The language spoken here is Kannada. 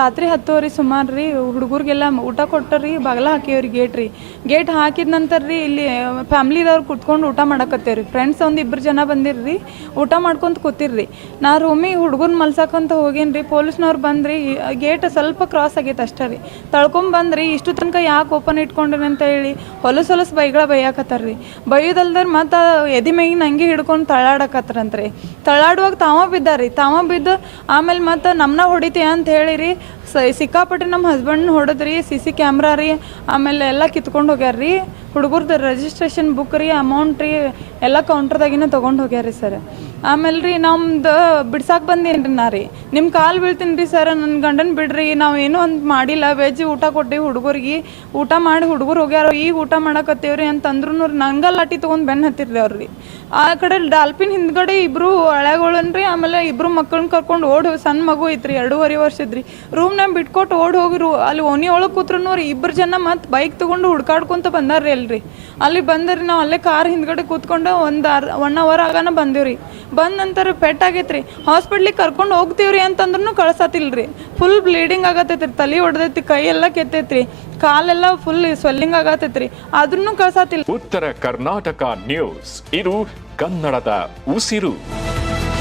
ರಾತ್ರಿ ಹತ್ತುವರೆ ಸುಮಾರು ರೀ, ಹುಡುಗರಿಗೆಲ್ಲ ಊಟ ಕೊಟ್ಟರಿ ಬಗಲ ಹಾಕಿವ್ರಿ ಗೇಟ್ ರೀ. ಗೇಟ್ ಹಾಕಿದ ನಂತರ ರೀ, ಇಲ್ಲಿ ಫ್ಯಾಮ್ಲಿದವ್ರು ಕುತ್ಕೊಂಡು ಊಟ ಮಾಡಕತ್ತೇವ್ರಿ. ಫ್ರೆಂಡ್ಸ್ ಒಂದು ಇಬ್ಬರು ಜನ ಬಂದಿರ್ರಿ, ಊಟ ಮಾಡ್ಕೊಂತ ಕೂತಿರ್ರಿ. ನಾ ರೂಮಿಗೆ ಹುಡುಗನ ಮಲ್ಸಕ್ಕಂತ ಹೋಗೇನ್ರಿ, ಪೊಲೀಸ್ನವ್ರು ಬಂದ್ರಿ ಗೇಟ್ ಸ್ವಲ್ಪ ಕ್ರಾಸ್ ಆಗೈತೆ ಅಷ್ಟೇ ರೀ. ತಳ್ಕೊಂಡ್ ಬಂದ್ರಿ, ಇಷ್ಟು ತನಕ ಯಾಕೆ ಓಪನ್ ಇಟ್ಕೊಂಡ್ರಿ ಅಂತ ಹೇಳಿ, ಹೊಲಸು ಹೊಲಸು ಬೈಗಳ ಬೈಯಾಕತ್ತಾರ್ರಿ. ಬೈಯೋದಲ್ದರ್ ಮತ್ತು ಎದಿ ಮೇಗಿನ ನಂಗೆ ಹಿಡ್ಕೊಂಡು ತಳ್ಳಾಡಕತ್ತಾರಂತ್ರಿ ತಳ್ಳಾಡುವಾಗ ತಾವ ಬಿದ್ದಾರಿ ತಾವ ಬಿದ್ದು ಆಮೇಲೆ ಮತ್ತು ನಮ್ಮನ್ನ ಹೊಡಿತೀಯ ಅಂತ ಹೇಳಿರಿ ಸಿಕ್ಕಾಪಟ್ಟೆ ನಮ್ಮ ಹಸ್ಬೆಂಡ್ನ ಹೊಡೆದ್ರಿ ಸಿ ಸಿ ಕ್ಯಾಮ್ರಾ ರೀ, ಆಮೇಲೆ ಎಲ್ಲ ಕಿತ್ಕೊಂಡು ರೀ ಹುಡುಗರ್ದು ರಿಜಿಸ್ಟ್ರೇಷನ್ ಬುಕ್ ರೀ ಅಮೌಂಟ್ ರೀ ಎಲ್ಲ ಕೌಂಟ್ರದಾಗಿನ ತೊಗೊಂಡು ಹೋಗ್ಯಾರಿ ಸರ್ ಆಮೇಲೆ ರೀ ನಮ್ದು ಬಿಡ್ಸಾಕ್ ಬಂದೇನ್ರಿ ನಾ ರೀ. ನಿಮ್ಮ ಕಾಲು ಬೀಳ್ತೀನಿ ರೀ ಸರ್ ನನ್ನ ಗಂಡನ ಬಿಡ್ರಿ. ನಾವು ಏನೂ ಒಂದು ಮಾಡಿಲ್ಲ. ವೆಜ್ ಊಟ ಕೊಟ್ಟಿವಿ ಹುಡುಗರಿಗೆ ಊಟ ಮಾಡಿ ಹುಡುಗರು ಹೋಗ್ಯಾರ, ಈಗ ಊಟ ಮಾಡಕತ್ತೇವ್ರಿ ಅಂತಂದ್ರು ನಂಗೆ ಲಾಟಿ ತೊಗೊಂಡು ಬೆನ್ನು ಹತ್ತಿರ್ರಿ ಅವ್ರಿ ಆ ಕಡೆ ಡಾಲ್ಫಿನ್ ಹಿಂದ್ಗಡೆ ಇಬ್ರು ರೀ, ಆಮೇಲೆ ಇಬ್ರು ಮಕ್ಕಳನ್ನ ಕರ್ಕೊಂಡು ಓಡಿ ಸಣ್ಣ ಮಗು ಐತ್ರಿ, ಎರಡೂವರೆ ವರ್ಷದ್ರಿ. ರೂಮ್ನಾಗ ಬಿಟ್ಕೊಟ್ಟು ಓಡಿ ಹೋಗಿರು ಅಲ್ಲಿ ಓನಿ ಒಳಗೆ ಕೂತ್ರು ರೀ ಇಬ್ರು ಜನ ಮತ್ತೆ ಬೈಕ್ ತೊಗೊಂಡು ಹುಡ್ಕಾಡ್ಕೊಂತ ಬಂದಾರ್ರಿ ಅಲ್ರಿ ಅಲ್ಲಿ ಬಂದ್ರಿ ನಾವು ಅಲ್ಲೇ ಕಾರ್ ಹಿಂದ್ಗಡೆ ಕೂತ್ಕೊಂಡು ಒಂದು ಅರ್, ಒನ್ ಅವರ್ ಆಗಾನ ಬಂದೇವ್ರಿ. ಬಂದ ನಂತರ ಪೆಟ್ ಆಗೈತ್ರಿ. ಹಾಸ್ಪಿಟ್ಲಿಗೆ ಕರ್ಕೊಂಡು ಹೋಗ್ತೀವ್ರಿ ಅಂತಂದ್ರೂ ಕಳ್ಸತಿಲ್ರಿ. ಫುಲ್ ಬ್ಲೀಡಿಂಗ್ ಆಗತೈತ್ರಿ, ತಲೆ ಹೊಡೆದೈತಿ ಕೈ ಎಲ್ಲ ಕೆತ್ತೈತ್ರಿ. ಕಾಲೆಲ್ಲ ಫುಲ್ ಸ್ವೆಲ್ಲಿಂಗ್ ಆಗತೈತ್ರಿ. ಆದ್ರೂ ಕಳ್ಸತಿಲ್ಲ ಉತ್ತರ ಕರ್ನಾಟಕ ನ್ಯೂಸ್ ಇದು ಕನ್ನಡದ ಉಸಿರು.